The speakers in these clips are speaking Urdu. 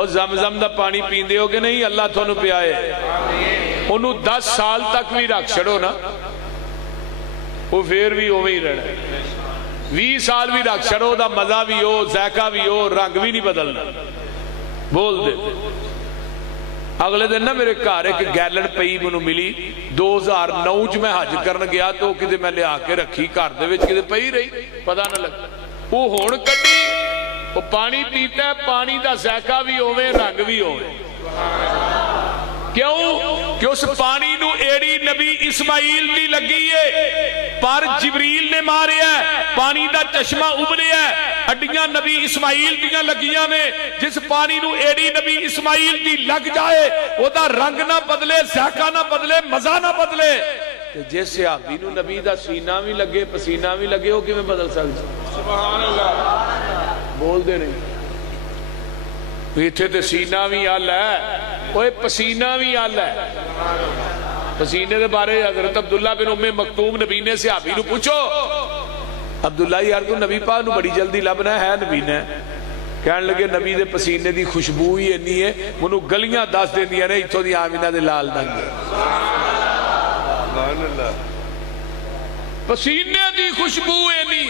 اور زمزم دا پانی پیندے ہو کہ نہیں اللہ تھانوں پیائے انہوں 10 سال تک بھی رکھ چھڑو نا وہ پھر بھی اوے ہی رہنا 20 سال بھی رکھ چھڑو دا مزہ بھی ہو ذائقہ بھی ہو رنگ بھی نہیں بدلنا بول دے اگلے دن نا میرے گھر ایک گیلن پئی منو ملی 2009 چ میں حج کرن گیا تو کدے میں لیا کے رکھی گھر دے وچ کدے پئی رہی پتہ نہ لگا وہ ہن کڈی وہ پانی پیتا ہے پانی دا ذائقہ بھی ہوے رنگ بھی ہوے کیوں کہ اس پانی نو ایڑی نبی اسماعیل دی لگی ہے پر جبریل نے ماریا ہے پانی دا چشمہ ابلیا ہے اڈیاں نبی اسماعیل دیاں لگیاں نے جس پانی نو ایڑی نبی اسماعیل دی لگ جائے وہ دا رنگ نہ بدلے ذائقہ نہ بدلے مزہ نہ بدلے جس صحابی نو نبی دا سینہ بھی لگے پسینہ بھی لگے وہ کیویں بدل سکتا سبحان اللہ بول دے نہیں ایتھے تے سینہ بھی آل ہے وہ پسینہ بھی آل ہے پسینے دے بارے حضرت عبداللہ بن ام مکتوم نبی نے صحابی نو پوچھو عبداللہ یار تو نبی پاک نو بڑی جلدی لبنا ہے نبی نے کہنے لگے نبی دے پسینے دی خوشبو ہی انی ہے منو گلیاں دس دیں دیا نے اتھو دی آمینہ دے لال دنگے پسینے دی خوشبو انی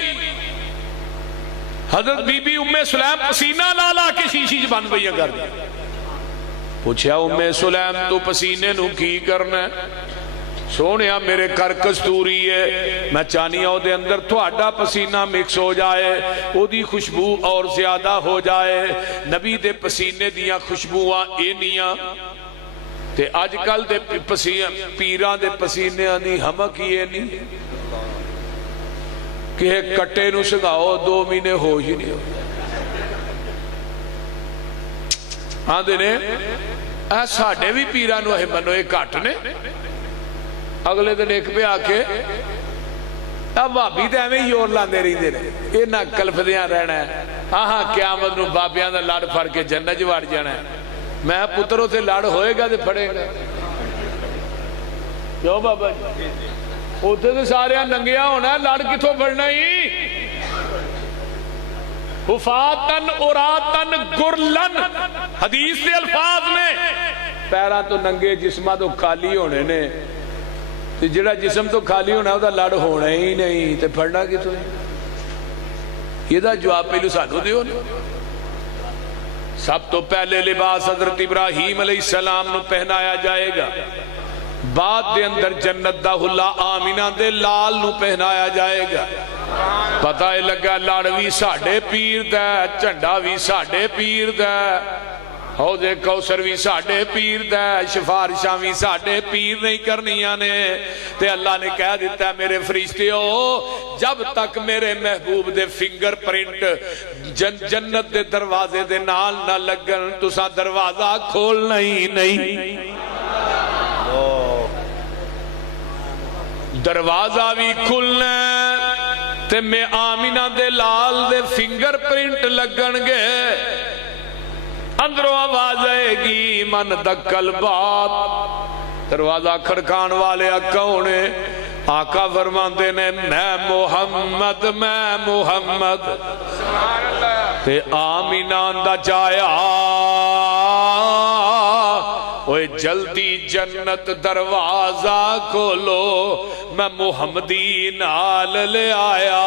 حضرت بی بی ام سلیم پسینہ لالا کے شیشی بن بھئیاں کر دیا پوچھا ام سلیم تو پسینے نو کی کرنا ہے سونیا میرے کر کستوری ہے میں چانیہ ہو دے اندر تھوڑا پسینہ مکس ہو جائے او دی خوشبو اور زیادہ ہو جائے نبی دے پسینے دیاں خوشبواں اینیاں تے آج کل دے پیران دے پسینے آنی ہمک ہی اینی کہ ایک کٹے نو سگاؤ 2 مہینے ہو ہی نہیں ہو ہاں دے نے ساڑھے بھی پیرانو ہے منو ایک کٹنے اگلے دن ایک پہ آکے اب بابی دے ہمیں ہی اور لاندے رہی دے رہے یہ نہ کلف دیاں رہنا ہے آہاں قیامت نو بابیاں دا لڑ پھڑ کے جنت جوار جانا ہے میں پتروں سے لڑ ہوئے گا دے پھڑے گا کیوں بابا جی اوتے تے سارے ننگیا ہونا ہے لڑ کتھوں پھڑنا ہی حفاتن اوراتن گرلن حدیث دے الفاظ میں پیرا تو ننگے جسمہ تو خالی ہونے نے تو جڑا جسم تو خالی ہونا ہے وہ لڑ ہونا ہی نہیں تو پھڑنا کتوں یہ دا جواب پہلو سانو دیو نا سب تو پہلے لباس حضرت ابراہیم علیہ السلام نو پہنایا جائے گا بعد دے اندر جنت دا اللہ آمینہ دے لال نو پہنایا جائے گا پتہ ہے لگا لڑ بھی ساڑھے پیر دے چنڈا بھی ساڑھے پیر دے حوض کوثر بھی ساڑھے پیر دے شفارشاں بھی ساڑھے پیر نہیں کرنیاں نے تے اللہ نے کہہ دیتا ہے میرے فرشتے ہو جب تک میرے محبوب دے فنگر پرنٹ جنت دے دروازے دے نال نہ لگن تو سا دروازہ کھولنا ہی نہیں دروازہ بھی کھلنا تے میں آمینہ دے لال دے فنگر پرنٹ لگن گے اندروں آواز آئے گی من دکل باب دروازہ کھڑکان والے اکونے آقا فرماندے نے میں محمد تے آمینہ دا جایا اوے جلدی جنت دروازہ کھولو میں محمدی نال لے آیا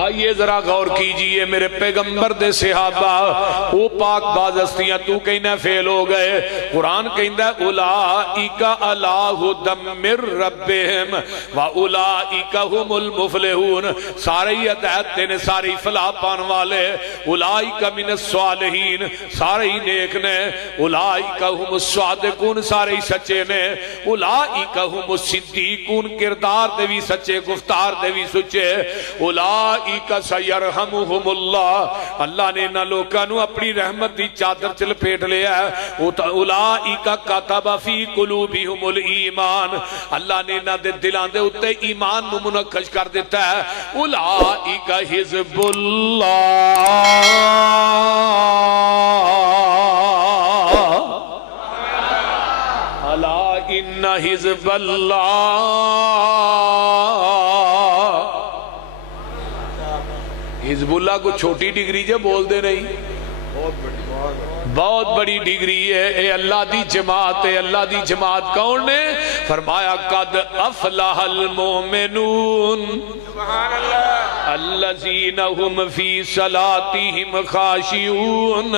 آئیے ذرا غور کیجئے میرے پیغمبر دے صحابہ وہ پاک باز ہستیاں تو کہنا فیل ہو گئے قرآن کہنا اولائکا علی ھدی من ربہم و اولائکا ھم المفلحون سارے ہی ہدایت نے ساری فلاح پان والے اولائکا من الصالحین سارے ہی نیک نے اولائکا ھم الصادقون سارے ہی سچے نے اولائکا ھم الصدیقون کردار دے بھی سچے گفتار دے بھی سچے اولائکا سیرحمہم اللہ اللہ نے انہا لوکانو اپنی رحمت دی چادر چل پیٹ لیا ہے اولائکا کتب فی قلوبہم الایمان اللہ نے انہا دے دلان دے اتے ایمان نو منقش کر دیتا ہے اولائکا حزب اللہ الا ان حزب اللہ حزب اللہ کو چھوٹی ڈگری جو بول دے نہیں، بہت بڑی ڈگری ہے۔ اے اللہ دی جماعت، اے اللہ دی جماعت کون نے؟ فرمایا قد افلح المؤمنون الذین هم فی صلاتهم خاشعون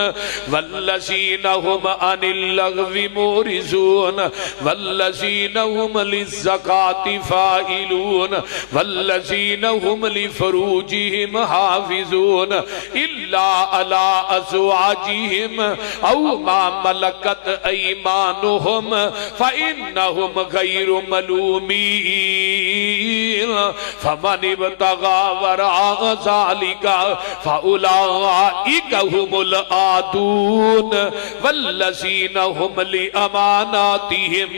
والذین هم عن اللغو معرضون والذین هم للزکاة فاعلون والذین هم لفروجهم حافظون الا علی ازواجهم او ما ملکت ایمانهم فإنهم غیر ملومین فمن ابتغى وراء ذلك فأولئك هم العادون والذين هم لأماناتهم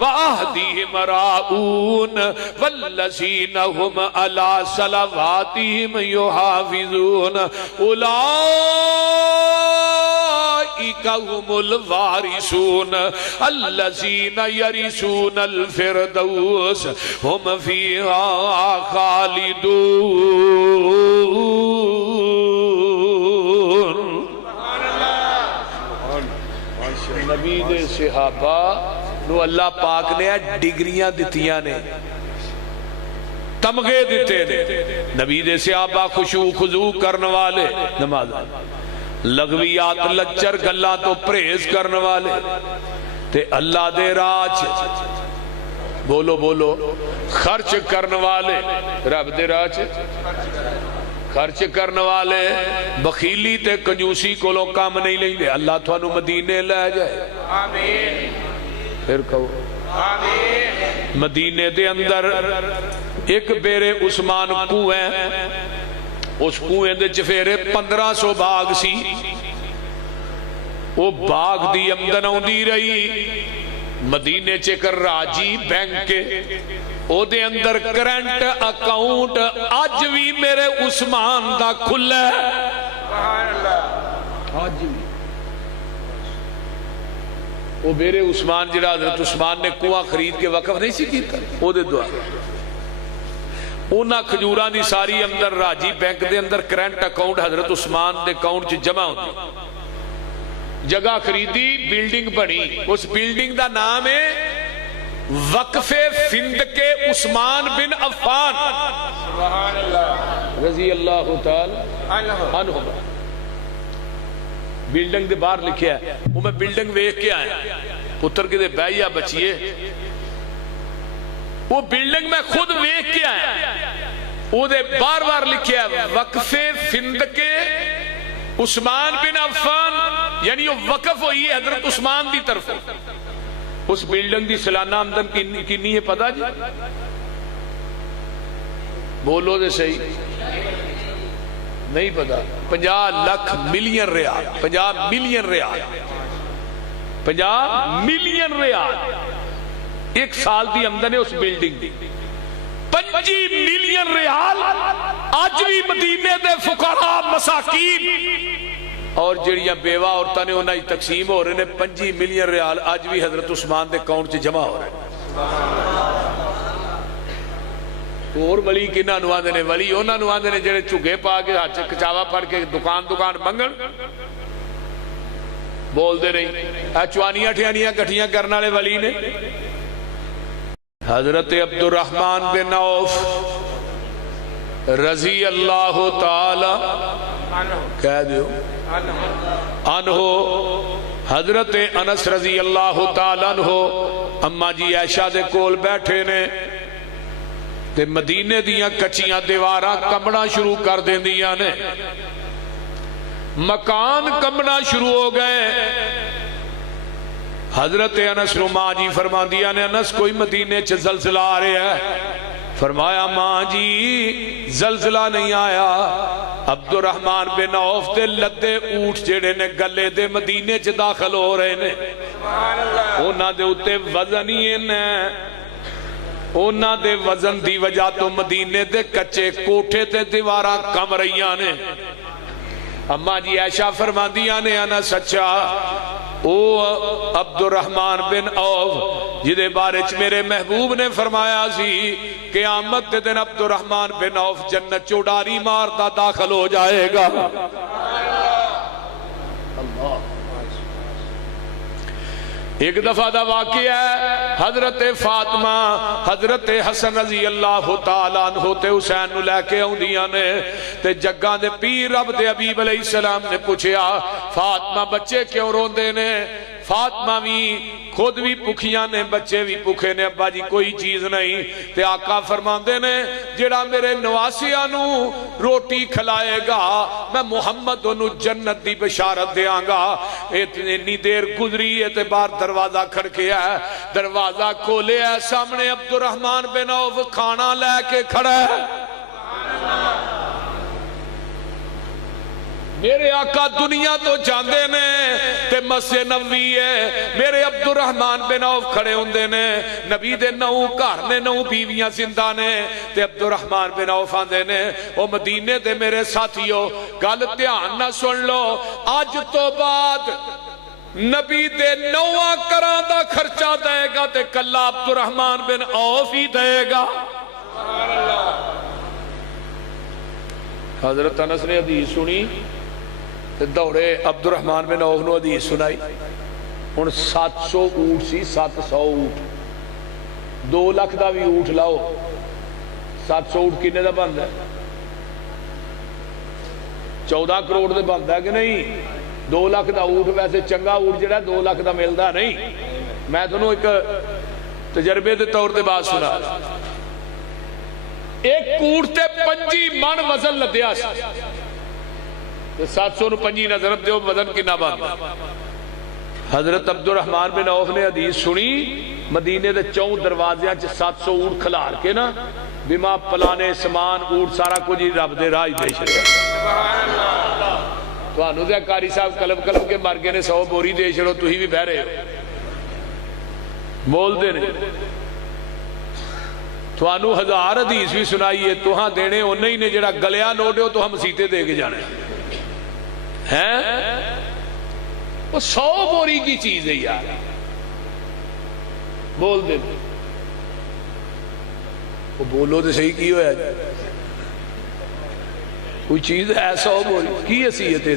وعهدهم راعون والذين هم على صلواتهم يحافظون أولئك هم الوارثون الذين يرثون الفردوس هم فيها خالدون۔ نبی دے صحابہ نو اللہ پاک نے ڈگریاں دتیاں نے، تمغے دیتے نے۔ نبی دے صحابہ خشوع خضوع کرنے والے، نماز لغویات لچر گلا تو پرہیز کرنے والے تے اللہ دے راج بولو بولو خرچ کرنے والے، رب دے راج خرچ کرنے والے، بخیلی تے کنجوسی کولوں کام نہیں لیں دے۔ اللہ تھانو مدینے لے جائے، آمین۔ پھر کہو آمین۔ مدینے دے اندر ایک بیرے عثمان کنویں، اس کنویں دے چفیرے 1500 باغ سی، وہ باغ دی آمدن آندی رہی۔ مدینے چکر راجی بینک کے او دے اندر کرنٹ اکاؤنٹ آج بھی میرے عثمان دا کھلا ہے، آج بھی وہ میرے عثمان جڑا حضرت عثمان نے کنواں خرید کے وقف نہیں سی کیتا، او دے دعا اونا کھجوران دی ساری اندر راجی بینک دے اندر کرنٹ اکاؤنٹ حضرت عثمان دے اکاؤنٹ چ جمع ہوندی، جگہ خریدی، بلڈنگ بنی، اس بلڈنگ دا نام ہے وقف فندق عثمان بن عفان رضی اللہ تعالی عنہ۔ بلڈنگ دے باہر لکھیا ہے، وہ میں بلڈنگ ویکھ کے آیا، پتر کے دے بھائیا بچیے، وہ بلڈنگ میں خود ویکھ کے آیا، وہ دے بار بار لکھیا ہے وقف فندق عثمان بن عفان، یعنی وہ وقف ہوئی ہے حضرت عثمان دی طرف۔ اس بلڈنگ دی سالانہ آمدن کنی ہے پتہ جی؟ بولو دے صحیح، نہیں پتا، 50 لاکھ ملین ریال، 50 ملین ریال، 50 ملین ریال ایک سال دی آمدن ہے اس بلڈنگ دی۔ 25 ملین ریال آج بھی مدینے دے فقراء مساکین اور جڑیاں بیوہ عورتاں نے انہیں تقسیم ہو رہے ہیں۔ 25 ملین ریال آج بھی حضرت عثمان دے اکاؤنٹ سے جمع ہو رہے ہیں۔ اور ولی کنہ نواندے نے؟ ولی انہاں نواندے نے جڑے چگے پا کے ہاتھ کچاوا پڑھ کے دکان منگن بول دے نہیں، چوانیاں ٹھیانیاں کٹھیاں کرنے والے ولی نے۔ حضرت عبد الرحمن بن عوف رضی اللہ تعالی کہہ دیو عنہ، حضرت انس رضی اللہ تعالی عنہ اما جی عائشہ دے کول بیٹھے نے تے مدینے دیاں کچیاں دیواراں کمبنا شروع کر دیندیاں نے، مکان کمبنا شروع ہو گئے۔ حضرت انس نو ماں جی فرما دیا نے انس کوئی مدینے چ زلزلہ آ رہا ہے، فرمایا ماں جی زلزلہ نہیں آیا، عبد الرحمن بن عوف دے لدے اونٹ جڑے نے گلے دے مدینے چ داخل ہو رہے نے، اونا دے اتے وزن ہی نے، اونا دے وزن دی وجہ تو مدینے دے کچے کوٹھے تے دیواراں کم رہیاں نے۔ اما جی عائشہ فرما دیا نے انا سچا او عبد الرحمن بن عوف جدے بارے چ میرے محبوب نے فرمایا سی قیامت دے دن عبد الرحمن بن عوف جنت چوڑاری مارتا داخل ہو جائے گا. ایک دفعہ دا واقعہ ہے، حضرت فاطمہ حضرت حسن رضی اللہ تعالیٰ عنہ تے حسین نو لے کے آؤندیاں نے تے جگاں دے پیر رب دے حبیب علیہ السلام نے پوچھیا فاطمہ بچے کیوں روندے نے؟ فاطمہ بھی خود بھی بھکھیاں نے، بچے بھی بھکھے نے، ابا جی کوئی چیز نہیں. تے آقا فرماندے نے جڑا میرے نواسیاں نو روٹی کھلائے گا میں محمد انو جنت دی بشارت دیاں گا. اتنی دیر گزری ہے تے باہر دروازہ کھڑکیا ہے، دروازہ کھولے ہے، سامنے عبد الرحمن بن عوف کھانا لے کے کھڑا ہے. میرے آقا دنیا تو جاندے نے تے مسجد نبوی ہے، میرے عبد الرحمن بن عوف کھڑے ہوندے نے، نبی دے 9 گھر نے 9 بیویاں زندہ نے تے عبد الرحمن بن عوف آندے نے او مدینے دے میرے ساتھیو گل دھیان نہ سن لو، اج تو بعد نبی دے 9 گھراں دا خرچہ دے گا تے کلا عبد الرحمن بن عوف ہی دے گا. حضرت انس نے حدیث سنی دوڑے عبد الرحمن بن عوف نے حدیث سنائی. ہن 700 اونٹ سی، 700 اونٹ، 2 لاکھ دا بھی اونٹ لاؤ 700 اونٹ کنے دا بندا ہے؟ 14 کروڑ دے بندا ہے کہ نہیں؟ 2 لاکھ دا اونٹ ویسے چنگا اونٹ جڑا 2 لاکھ دا ملدا نہیں. میں تانوں ایک تجربے دے طور تے بات سنا. ایک اونٹ تے 25 من وزن لدیا سی، 700 نو 25 نہ ضرب دیو وزن کنا بندا. حضرت عبد الرحمن بن عوف نے حدیث سنی، مدینے دے 4 دروازیاں چ 700 اونٹ کھلار کے نا بما پلانے سامان اونٹ سارا کچھ ہی رب دے راہ دے چھڑیا. تانوں تے قاری صاحب کلب کلب کے مر گئے نے 100 بوری دے چھڑو، تسی بھی بہ رہے ہو بول دے نے. تانوں 1000 حدیث بھی سنائیے توہاں دینے اونے ہی نے جڑا گلیا نوٹے ہو تو ہم مسیتے دے کے جانے ہیں. وہ 100 بوری کی چیز ہے یار، بول دے وہ بولو تو صحیح کی ہویا جائے کوئی چیز ہے 100 بوری کی حیثیت ہے؟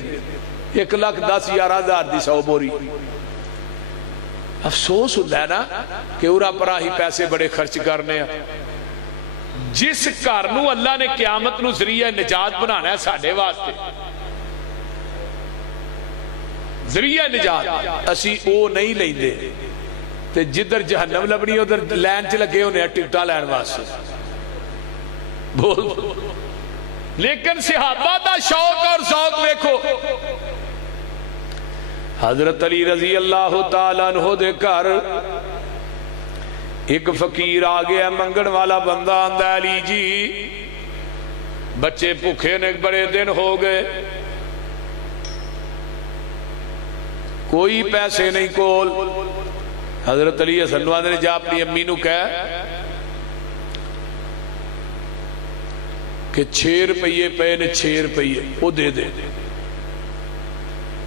1,10,11,000 دی 100 بوری. افسوس ہوتا ہے نا کہ اورا پرا ہی پیسے بڑے خرچ کرنے ہیں. جس گھر نو اللہ نے قیامت نو ذریعہ نجات بنانا ہے ساڈے واسطے ذریعہ نجات، اسی او نہیں لیندے تے جدھر جہنم لبنی ادھر لین چ لگے ہونے ٹکٹاں لین واسطے. بول لیکن صحابہ دا شوق اور ذوق دیکھو. حضرت علی رضی اللہ تعالیٰ عنہ دے گھر ایک فقیر آ گیا، منگن والا بندہ آندا ہے علی جی بچے بھوکے نے بڑے دن ہو گئے، کوئی پیسے نہیں کول. حضرت علی حسن نو نے جا اپنی امی نو کہا کہ 6 روپیے پے نے 6 روپیے وہ دے دے.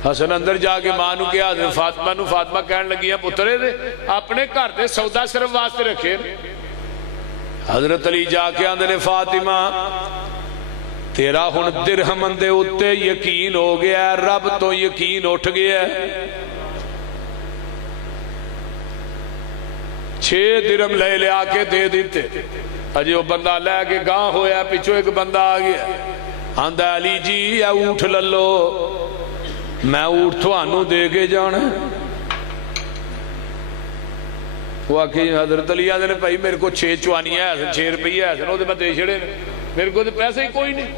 حسن اندر جا کے ماں نو کیا حضرت فاطمہ نو، فاطمہ کہن لگی ہیں پترے دے اپنے گھر دے سودا صرف واسطے رکھے. حضرت علی جا کے آندے نے فاطمہ تیرا ہن درہم دے اتے یقین ہو گیا ہے، رب تو یقین اٹھ گیا ہے. 6 درہم لے لے آ کے دے دیتے. اجے وہ بندہ لے کے گاں ہویا، پیچھو ایک بندہ آ گیا آندا علی جی اے اونٹ للو، میں اونٹ تھانوں دے کے جانا. وہ آکھی حضرت علی آدھے نے بھائی میرے کو 6 چوانیاں ہے 6 روپیے ہے وہ میں دے چھڑے میرے کو تو پیسے ہی کوئی نہیں.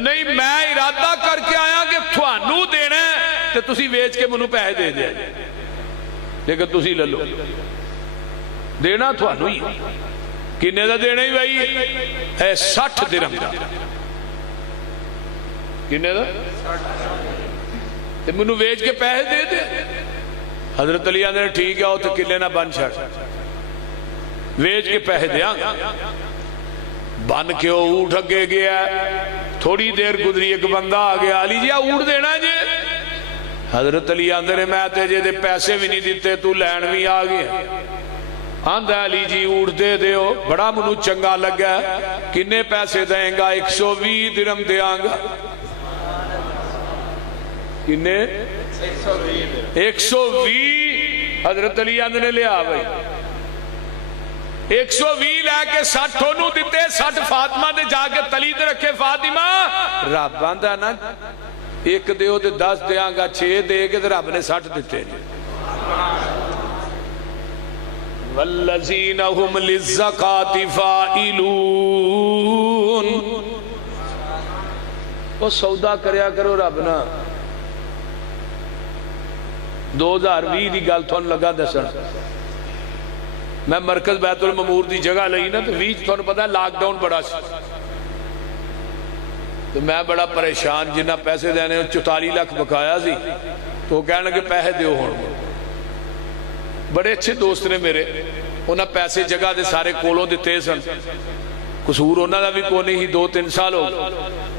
نہیں میں ارادہ کر کے آیا کہ تھانوں دینا ہے تو تسی ویچ کے منوں پیسے دے دیا لیکن تسی لے لو، دینا تھانوں ہی. کنے دا دینا ہی بھائی ہے 60 درہم دا. کنے دا تے منوں ویچ کے پیسے دے دے. حضرت علی نے ٹھیک ہے تو کلے نہ بن چھڑ ویچ کے پیسے دیا بن کے وہ اونٹ اگے گیا. تھوڑی دیر گزری ایک بندہ آ گیا علی جی اونٹ دینا جی. حضرت علی آندے نے میں تے جے دے پیسے بھی نہیں دیتے تو لین بھی آ گیا. آندہ علی جی اونٹ دے دیو. بڑا منو چنگا لگا. کنے پیسے دیں گا؟ 120 درہم دیاں گا. کنے 120. حضرت علی آندے نے لیا بھائی 120 لے کے 60 انہوں دیتے 60 فاطمہ دے جا کے تلی دے رکھے. فاطمہ رب آندہ نا ایک دیو دے 10 دیاں گا 6 دے کے رب نے 60 دیتے. والذین هم للزکاة فاعلون. وہ سودا کریا کرو رب نا. 2020 دی گل تھون لگا دسن. میں مرکز بیت المامور دی جگہ لئی نا تو 20 تھون پتا لاک ڈاؤن بڑا سی تو میں بڑا پریشان جنہ پیسے دینے 44 لاکھ بقایا سی تو وہ کہنے لگے پیسے دیو ہون. بڑے اچھے دوست نے میرے انہاں پیسے جگہ دے سارے کولوں دیتے سن. قصور انہاں دا بھی کوئی نہیں 2-3 سال ہو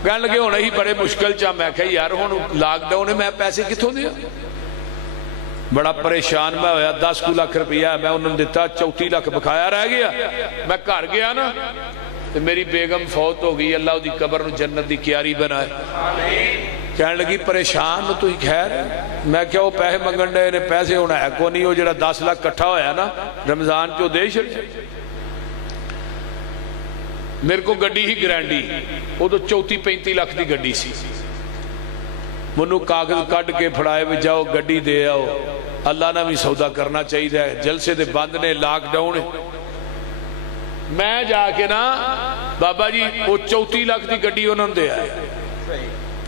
کہنے لگے ہونا ہی بڑے مشکل چاہ. میں کہا یار ہون لاک ڈاؤن ہے میں پیسے کتھوں دیا. بڑا پریشان میں ہویا. 10 لاکھ روپیہ میں انہوں نے دیتا 34 لاکھ بقایا رہ گیا. میں گھر گیا نا تو میری بیگم فوت ہو گئی. اللہ دی قبر نو جنت دی کیاری بنائے. کہنے لگی پریشان تو ہی خیر. میں کیا وہ پیسے منگن دے نے پیسے ہونا ہے کو نہیں. وہ جڑا 10 لاکھ کٹھا ہویا نا رمضان چو دے چھڑے. میرے کو گڈی ہی گرینڈی وہ تو 34-35 لاکھ دی گڈی سی. منو کاغذ کٹ کے پھڑائے بھی جاؤ گڈی دے آؤ. اللہ نے بھی سودا کرنا چاہیے. جلسے دے بند نے لاک ڈاؤن. میں جا کے نا بابا جی وہ 34 لاکھ دی گڈی انہوں نے دے آئے.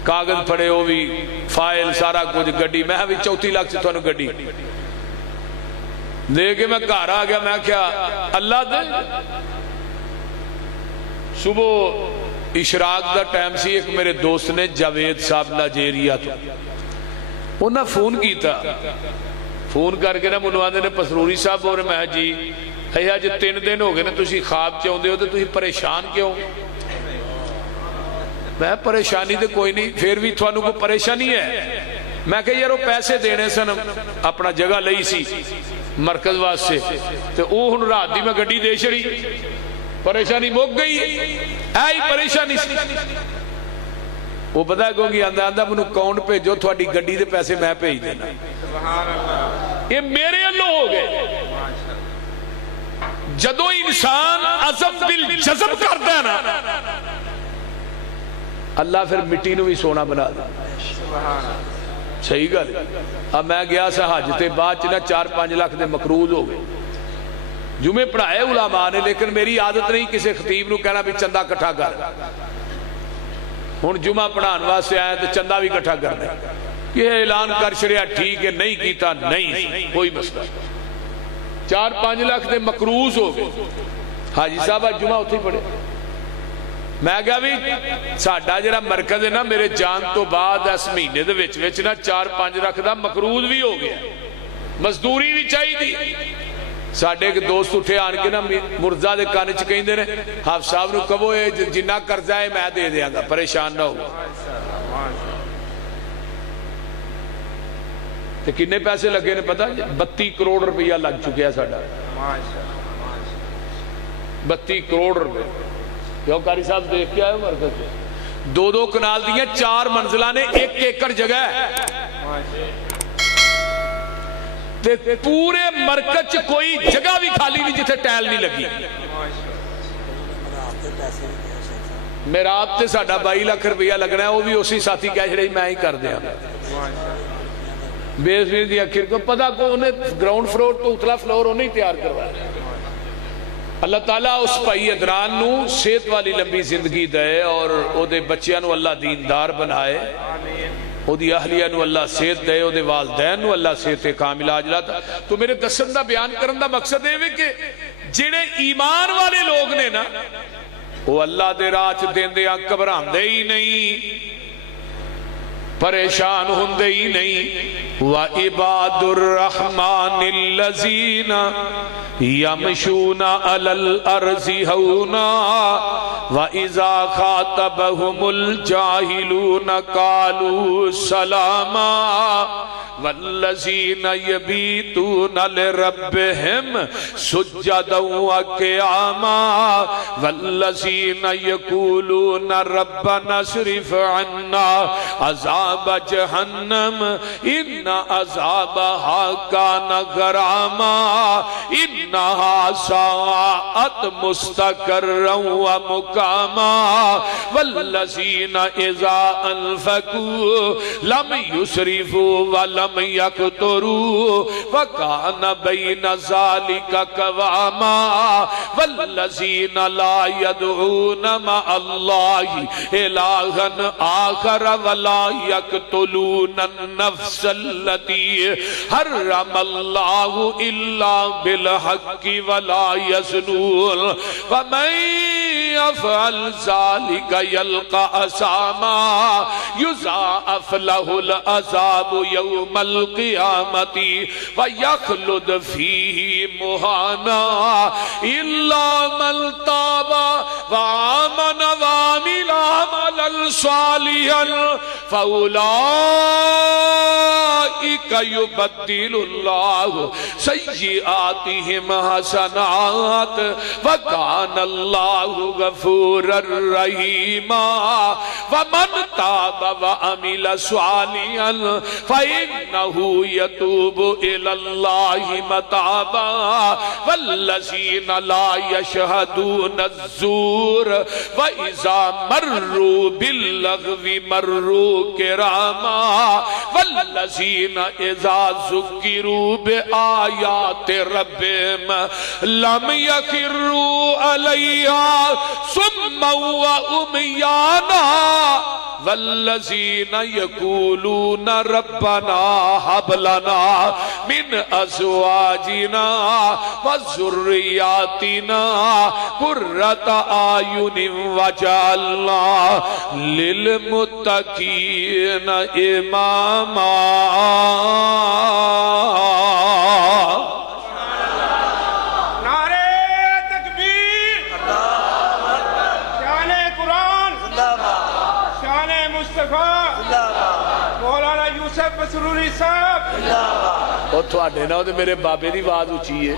کاغذ پڑے وہ بھی فائل سارا کچھ گڈی. میں بھی 34 لاکھ سے تھوڑا گڈی دے کے میں گھر آ گیا. میں کیا اللہ دے. صبح اشراق دا ٹائم سی. ایک میرے دوست نے جاوید صاحب نائجیریا تو انہاں فون کیتا. فون کر کے نا منواندے نے پسروری صاحب اور میں جی اج 3 دن ہو گئے نا تسی خواب چاہندے ہو تو تسی پریشان کیوں؟ میں پریشانی تو کوئی نہیں پھر بھی تھانوں کو پریشانی ہے. میں کہ یار وہ پیسے دینے سن اپنا جگہ لئی سی مرکز واسطے تو وہ ہن رات دی میں گڈی دے چھڑی. پریشانی مک گئی. ایہی پریشانی سی. وہ پتہ ہے کہ آندا منو اکاؤنٹ بھیجو تھوڑی گڈی دے پیسے میں بھیج دینا. یہ میرے اللہ ہو گئے. جدو انسان عزم بالجزم کرتا ہے نا اللہ پھر مٹی نو بھی سونا بنا دے. صحیح گل. اب میں گیا سا حج تے بعد چنا 4-5 لاکھ دے مقروض ہو گئے. جمعے پڑھائے علماء نے لیکن میری عادت نہیں کسی خطیب نو کہنا بھی چندہ کٹھا کر. ہن جمعہ پڑھان واسطے آئے تو چندہ بھی کٹھا کر دیں. یہ اعلان کر چھڑیا ٹھیک ہے نہیں کیتا نہیں کوئی مسئلہ. 4-5 لاکھ دے مقروض ہو گئے. حاجی صاحب آج جمعہ اتھی پڑھے. میں کہا بھی ساڈا جڑا مرکز ہے نا میرے جان تو بعد اس مہینے دے وچ وچ نا 4-5 لاکھ دا مقروض بھی ہو گیا. مزدوری بھی چاہیے تھی. ساڈے ایک دوست اٹھے آن کے نا مرزا دے کان وچ کہندے نے حافظ صاحب نو کہو جنہ قرضہ ہے میں دے دیاں گا پریشان نہ ہو. تے کنے پیسے لگے نے پتہ 32 کروڑ روپیہ لگ چکیا ساڈا. 32 کروڑ روپے. کیوں قاری صاحب دیکھ کے آئے مرکز میں 2-2 کنال دیاں 4 منزلہ نے 1 ایکڑ جگہ ہے. تے پورے مرکز کوئی جگہ بھی خالی نہیں جتھے ٹائل نہیں لگی. میرات تے ساڈا 22 لاکھ روپیہ لگنا ہے. وہ بھی اسی ساتھی کہہ چھڑے میں ہی کر دیا. بیس بھی دیا کھر کو پتہ کو انہیں گراؤنڈ فلور تو اتلا فلور انہیں تیار کروایا. اللہ تعالیٰ اس پائی ادران نو صحت والی لمبی زندگی دے اور او دے بچیاں نو اللہ دیندار بنائے. او دی اہلیہ نو اللہ صحت دے. او دے والدین نو اللہ صحت کامل عاجلہ. تو میرے دسن دا بیان کرن دا مقصد ہے کہ جڑے ایمان والے لوگ نے نا وہ اللہ دے راہ چ دیندیاں گھبراندے ہی نہیں پریشان ہوندے ہی نہیں. وَعِبَادُ الرَّحْمَنِ الَّذِينَ يَمْشُونَ عَلَى الْأَرْضِ هَوْنًا وَإِذَا خَاطَبَهُمُ الْجَاهِلُونَ قَالُوا سَلَامًا. والذین یبیتون لربہم سجدا وقیاما والذین یقولون ربنا اصرف عنا عذاب جہنم ان عذابها کان غراما انہا ساعت مستقرا ومقاما والذین اذا انفقوا لم يسرفوا ولم يقتروا وكان بين ذلك قواما والذین لا يدعون مع الله إلها آخر ولا يقتلون النفس التي حرم الله إلا بالحق ولا يزنون ومن يفعل ذلك يلقى أثاما يضاعف له العذاب يوم القيامة ويخلد فيه مهانا إلا من تاب وآمن وعمل عملا صالحا فأولئك يبدل الله سيئاتهم حسنات وكان الله غفورا رحيما ومن تاب وعمل صالحا فإنه يتوب إلى الله متابا والذين لا يشهدون الزور وإذا مروا باللغو مروا كراما والذين إذا ذكروا بآيات ربهم لم يخروا عليها صما وعميانا والذين يقولون ربنا هب لنا من أزواجنا وذرياتنا قرة أعين واجعلنا للمتقين إماما میرے بابے دی آواز اچھی ہے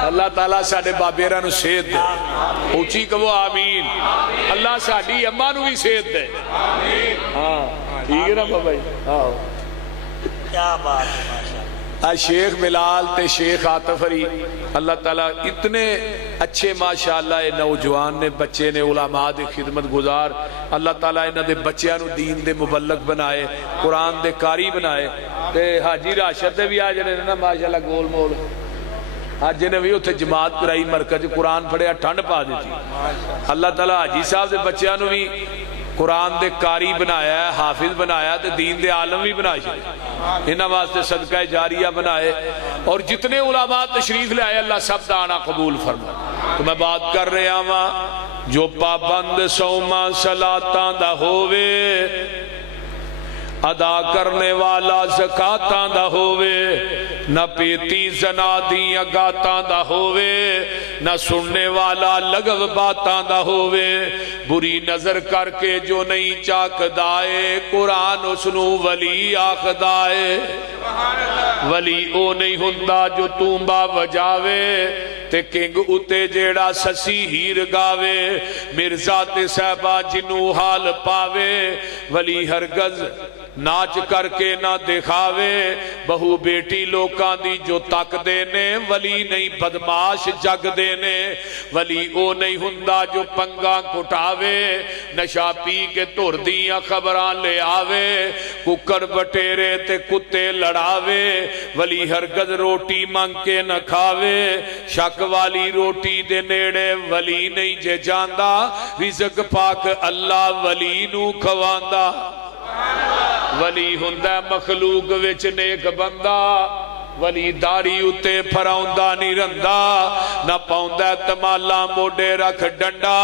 اللہ تعالیٰ ساڈے بابے نو صحت دے اچھی کہو آمین اللہ ساڈی اماں نو بھی صحت دے ہاں ٹھیک ہے نا بابا جی ہاں کیا بات ہے شیخ بلال تے شیخ عاطف علی اللہ تعالیٰ اتنے اچھے ماشاءاللہ نوجوان نے بچے نے علماء دے خدمت گزار اللہ تعالیٰ انہاں دے بچیاں نو دین دے مبلغ بنائے قرآن دے قاری بنائے تے حاجی راشد دے بھی آج نے نا ماشاءاللہ گول مول آج نے بھی اتھے جماعت کرائی مرکز قرآن پڑھیا ٹھنڈ پا دیتی اللہ تعالیٰ حاجی صاحب دے بچیاں نو بھی قرآن دے قاری بنایا ہے حافظ بنایا تے دین دے عالم بھی بنائے انہاں واسطے صدقہ جاریہ بنائے اور جتنے علماء تشریف لے آئے اللہ سب دانا قبول فرمائے تو میں بات کر رہا ہوں جو پابند سوما صلاتاں دا ہووے ادا کرنے والا زکاتاں دا ہووے نہ پیتی زنا دیاں گاتاں دا ہووے نہ سننے والا لغو باتاں دا ہووے بری نظر کر کے جو نہیں چاک دائے قرآن اسنو ولی آخ دائے ولی او نہیں ہندہ جو تومبا وجاوے تے کنگ اتے جیڑا سسی ہیر گاوے مرزا تے صحبہ جنو حال پاوے ولی ہرگز ناچ کر کے نہ دکھاوے بہو بیٹی لوکاں دی جو تک دینے ولی نہیں بدماش جگ دینے ولی او نہیں ہندہ جو پنگاں کٹاوے نشا پی کے تور دیاں خبران لے آوے ککر بٹیرے تے کتے لڑاوے ولی ہرگز روٹی مانگ کے نہ کھاوے شک والی روٹی دے نیڑے ولی نہیں جے جاندہ رزق پاک اللہ ولی نو کھواندہ ولی ہندہ مخلوق وچ نیک بندہ ولی داری اتے پھراؤندہ نہیں رندہ نہ پاؤندہ تمالا موڑے رکھ ڈنڈا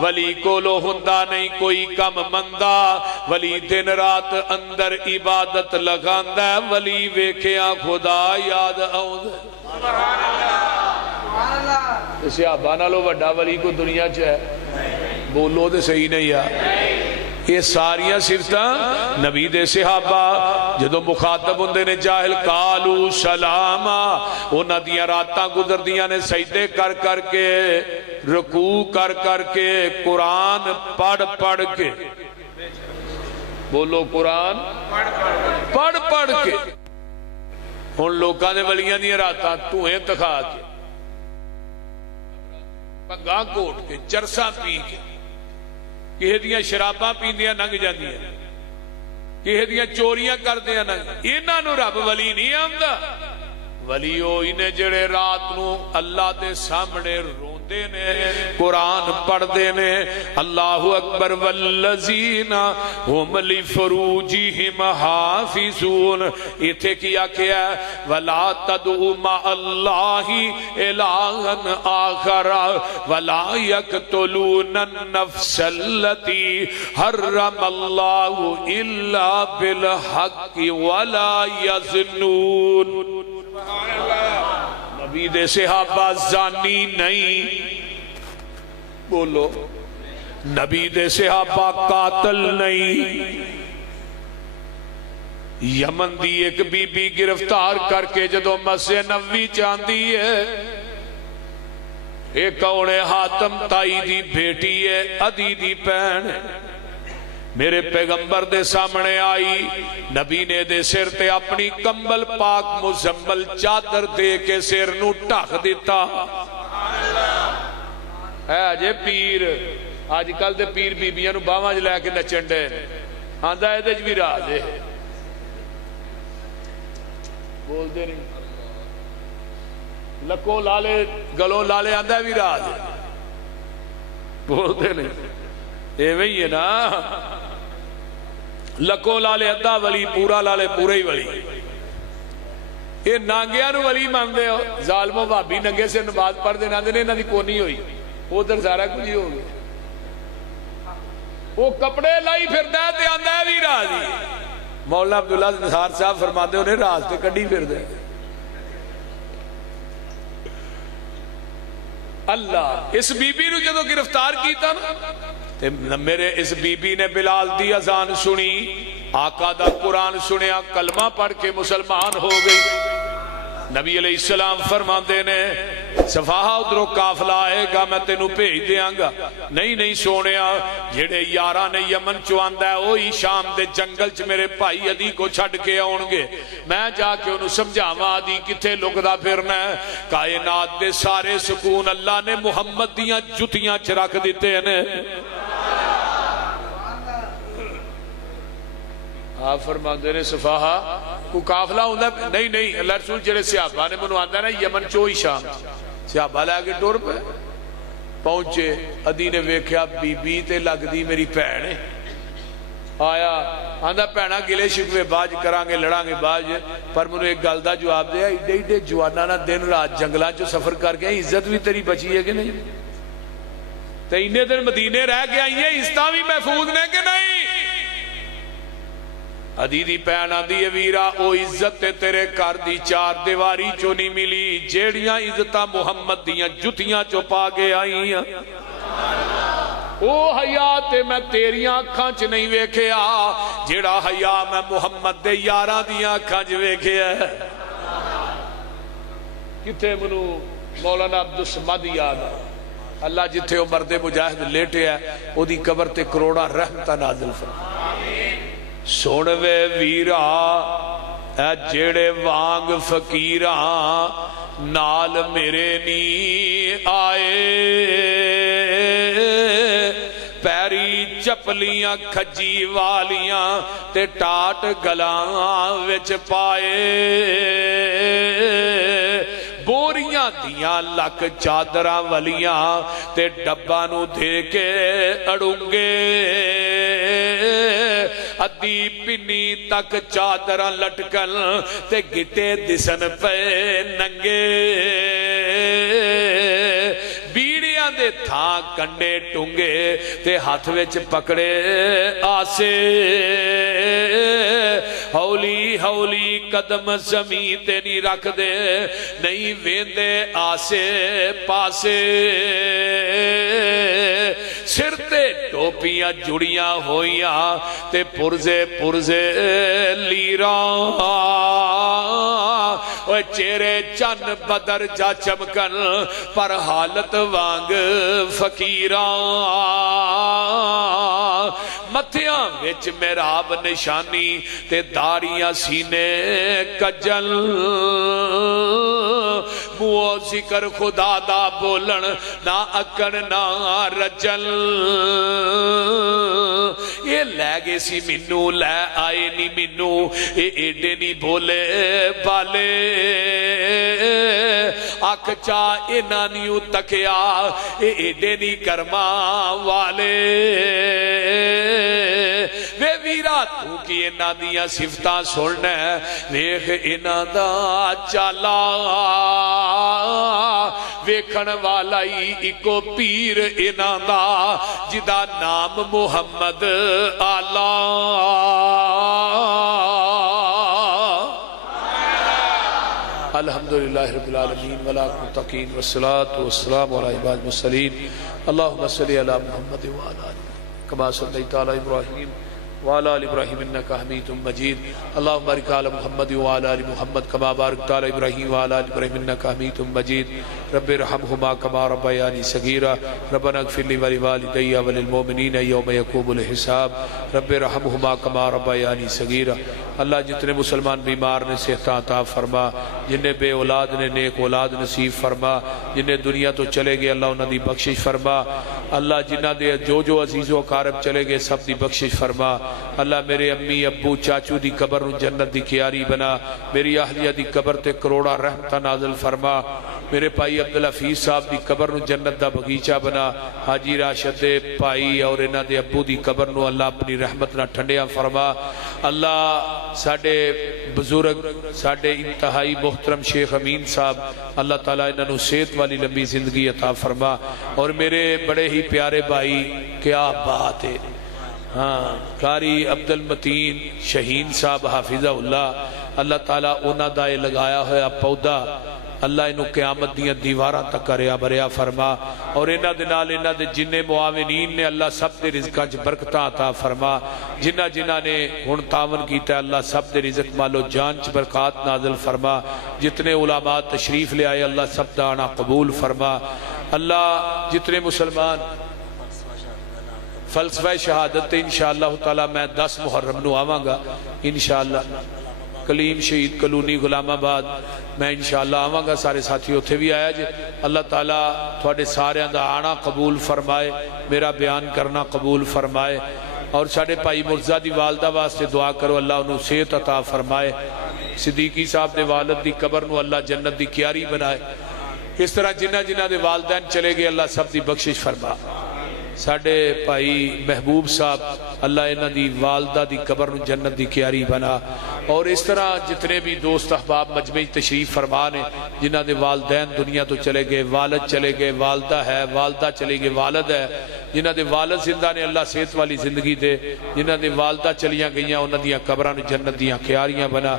ولی کولو ہندہ نہیں کوئی کم مندہ ولی دن رات اندر عبادت لگاندہ ولی ویکھیاں خدا یاد آؤندہ اسے آبانا لو وڈا ولی کو دنیا چاہے بولو دے صحیح نہیں ہے یہ ساریاں صفتاں نبی دے صحابہ جدو مخاطب ہوندے نے جاہل قالو سلاما انہاں دیاں راتاں گزردیاں نے سجدے کر کر کے رکوع کر کر کے قرآن پڑھ پڑھ کے بولو قرآن پڑھ پڑھ کے ہن لوکاں دے ولیاں دیاں راتاں دھوئیں تکھا کے پگاں کوٹ کے چرساں پی کے کسی دیاں شراباں پیندیاں لنگ جاندیاں کسی دیاں چوریاں کردیاں لنگ انہاں نوں رب ولی نہیں آندا ولی ہوئی نے جڑے رات نو اللہ دے سامنے روندے نے قرآن پڑھدے نے اللہ اکبر والذین هم لفروجہم حافظون ایتھے کیا کیا ولا تدعوا مع اللہ الہا آخر ولا یقتلون النفس التي حرم اللہ الا بالحق ولا یزنون نبی دے صحابہ زانی نہیں بولو نبی دے صحابہ قاتل نہیں یمن دی ایک بی بی گرفتار کر کے جدو مسجد نبوی چاندی ہے ایک اوڑے حاتم تائی دی بیٹی ہے ادی دی پہن میرے پیغمبر دے سامنے آئی نبی نے دے سر تے اپنی کمبل پاک مزمل چادر دے کے سر نو ٹھک دیتا اے اجے پیر آج کل دے پیر بیبیاں نو باواں لے کے نچن ڈے آندا اے تے بھی راز ہے بول دے نہیں لکو لالے گلوں لالے آندا بھی راز ہے بول دے نہیں ایویں ہی ہے نا لکو لالے ادھا ولی پورا لالے پورا ہی ولی یہ نانگیاں نو ولی مانتے ہو ظالموں بھابی ننگے سے نماز پڑھ دینا دے نے انہاں دی کونی ہوئی ادھر سارا کچھ ہی ہو گیا وہ کپڑے لائی پھردا ہے تے آندا ہے بھی راضی مولانا عبداللہ نثار صاحب فرماتے انہیں راز تے کڈی پھردا ہے اللہ اس بی بی نو جدو گرفتار کیتا نا میرے اس بی بی نے بلال دی اذان سنی آقا دا قرآن سنیا کلمہ پڑھ کے مسلمان ہو گئی نبی علیہ السلام فرماندے نے صفاہا ادھروں قافلہ آئے گا میں تینوں بھیج دیاں گا نہیں سونیا جڑے یاراں نے یمن چواندا ہے وہی شام دے جنگل چ میرے بھائی عدی کو چھڈ کے آؤن گے میں جا کے انہوں سمجھاواں عدی کتھے لکدا پھرنا ہے کائنات دے سارے سکون اللہ نے محمد دیاں جتیاں چ رکھ دتے ہیں آپ فرماندے نے صفاہا کو قافلہ ہوندا نہیں اللہ رسول جڑے صحابہ نے منو آندا نا یمن چوئی شام صحابہ لے کے ٹر پے پہنچے ادی نے ویکھیا بی بی تے لگدی میری بہن آیا آندا بہنا گلے شکوے باج کران گے لڑاں گے باج پر منو ایک گل دا جواب دے ایڈے جواناں نال دن رات جنگلاں چ سفر کر کے عزت بھی تیری بچی ہے کہ نہیں تے اینے دن مدینے رہ کے آئی ہیں عزتاں بھی محفوظ نے کہ نہیں ادی دی پہن آندی ہے ویرا او عزت تے تیرے گھر دی چار دیواری چوں نہیں ملی جیڑیاں عزتاں محمد دیاں جتیاں چوں پا کے آئی ہیں او حیا تے میں تیریاں اکھاں چ نہیں ویکھیا جیڑا حیا میں محمد دے یاراں دیاں اکھاں چ ویکھیا کتے منو مولانا عبدالصمد یاد اللہ جتھے او مرد مجاہد لیٹے ہے او دی قبر تے کروڑا رحمتہ نازل فرما سوڑوے ویرا اے جیڑے وانگ فقیراں نال میرے نی آئے پیری چپلیاں کھجی والیاں تے ٹاٹ گلاں وچ پائے بوریاں دیاں لک چادراں ولیاں تے ڈبا نو دے کے اڑونگے ادی پنی تک چادراں لٹکن تے گٹے دسن پے ننگے بیڑیاں دے تھاں کنڈے ٹونگے تے ہاتھ وچ پکڑے آسے ہولی ہولی قدم زمین تے نہیں رکھ دے نہیں ویندے آسے پاسے سر تے ٹوپیاں جڑیاں ہویاں تے پرزے پرزے لیراں اوے چہرے چن بدر جا چمکن پر حالت وانگ فقیراں متھیاں وچ محراب نشانی تے داڑیاں سینے کجل منہ ذکر خدا دا بولن نہ اکڑ نہ رجل یہ لے گئے سی منو لے آئے نی منو اے ایڈے نی بولے بالے اک چا اینا نیو تکیا اے ایڈے نی کرما والے وے ویرا تو کی اینا دیا صفتاں سننا ویخ اینا دا چالا ویکھن والا ہی اکو پیر اینا دا جدا نام محمد آلہ الحمدللہ رب العالمین ولاکم تقین والصلاة والسلام علی عباد المرسلین اللہم صلی علی محمد وعلی آلہ کما صلیت علی ابراہیم وعلى آل ابراہیم انکا حمید مجید اللہم بارک علی محمد وعلى آل محمد کما بارکت علی ابراہیم وعلى آل ابراہیم انکا حمید مجید رب ارحمہما کما ربیانی صغیرا ربنا اغفر لی ولوالدی وللمؤمنین یوم یقوم الحساب رب ارحمہما کما ربیانی صغیرا اللہ جتنے مسلمان بیمار نے صحت عطا فرما جنہیں بے اولاد نے نیک اولاد نصیب فرما جنہیں دنیا تو چلے گئے اللہ انہاں دی بخشش فرما اللہ جنہ دے جو عزیز و اقارب چلے گئے سب دی بخشش فرما اللہ میرے امی ابو چاچو دی قبر نو جنت دی کیاری بنا میری اہلیہ دی قبر تے کروڑا رحمتہ نازل فرما میرے پائی عبدالحفیظ صاحب دی قبر نو جنت دا بغیچہ بنا حاجی راشد دے پائی اور انہ دے ابو دی قبر نو اللہ اپنی رحمت نہ ٹھنڈیاں فرما اللہ ساڑھے بزرگ ساڑھے انتہائی محترم شیخ امین صاحب اللہ تعالیٰ انہوں صحت والی لمبی زندگی عطا فرما اور میرے بڑے ہی پیارے بھائی کیا بات ہے ہاں قاری عبدالمتین شہین صاحب حافظہ اللہ تعالیٰ انہ دائے لگایا ہوا پودا اللہ انہوں قیامت دیاں دیواراں تک کریا بریا فرما اور انہ دنال انہ دے جنہ معاونین نے اللہ سب دے رزقہ چ برکتاں عطا فرما جنہ نے ہن تعاون کیتا ہے اللہ سب دے رزق مالو جان چ برکات نازل فرما جتنے علماء تشریف لے آئے اللہ سب دانا قبول فرما اللہ جتنے مسلمان فلسفہ شہادت انشاءاللہ تعالی میں 10 محرم نو آواں گا انشاءاللہ کلیم شہید کلونی غلام آباد میں انشاءاللہ آواں گا سارے ساتھی اتھے بھی آیا جے اللہ تعالیٰ تھوڑے سارے دا آنا قبول فرمائے میرا بیان کرنا قبول فرمائے اور ساڑھے پائی مرزا دی والدہ واسطے دعا کرو اللہ انہوں صحت عطا فرمائے صدیقی صاحب دے والد دی قبر نو اللہ جنت دی کیاری بنائے اس طرح جنہ دے والدین چلے گئے اللہ سب دی بخشش فرما ساڑھے پائی محبوب صاحب اللہ انہ دی والدہ دی قبر نو جنت دی کیاری بنا اور اس طرح جتنے بھی دوست احباب مجمع تشریف فرمانے جنہ دے والدین دنیا تو چلے گئے والد چلے گئے والدہ ہے والدہ چلے گئے والد ہے جنہ دے والد زندہ نے اللہ صحت والی زندگی دے جنہ دے والدہ چلیاں گئیاں انہ دیاں قبران جنت دیاں کیاریاں بنا